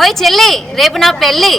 ఓయ్ చెల్లి, రేపు నా పెళ్ళి.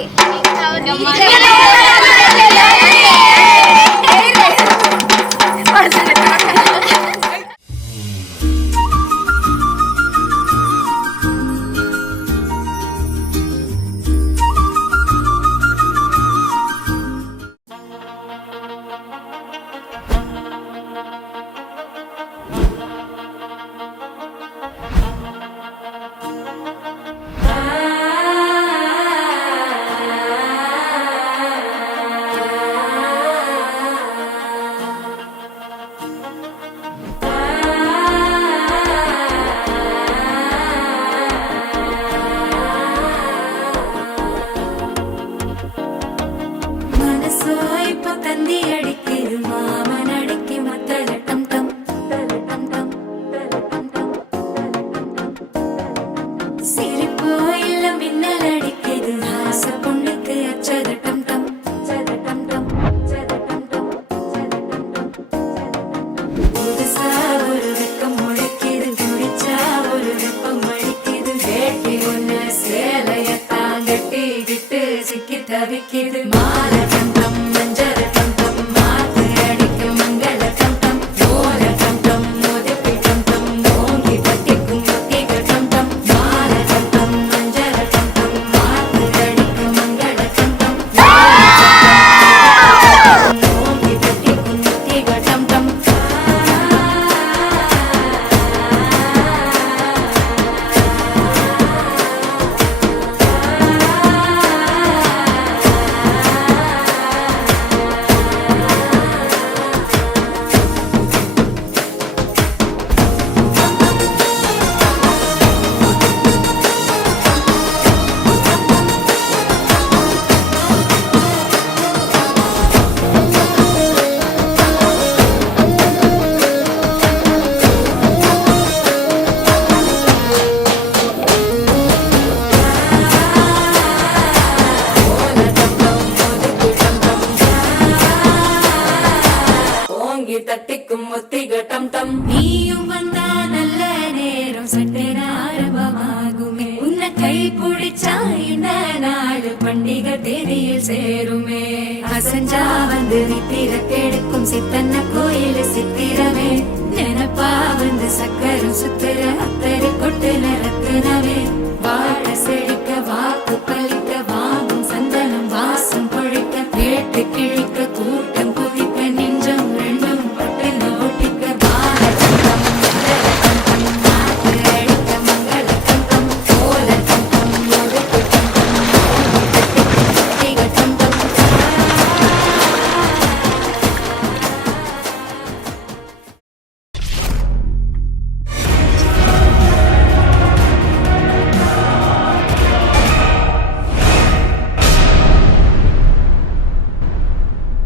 தட்டிக்கும் ஒத்திகட்டம் தம் நீயும் வந்தா நல்ல நேரம் சட்டென ஆரம்பமாகுமே உன்னை கை பிடிச்சா இந்த நாடு பண்டிகை தேதியில் சேருமே அசஞ்சா வந்து நித்திர கெடுக்கும் சித்தன்ன கோயில் சித்திரமே நினப்பா வந்து சக்கரம் சுத்துற அத்தரை கொட்டுல ரத்தினவே வா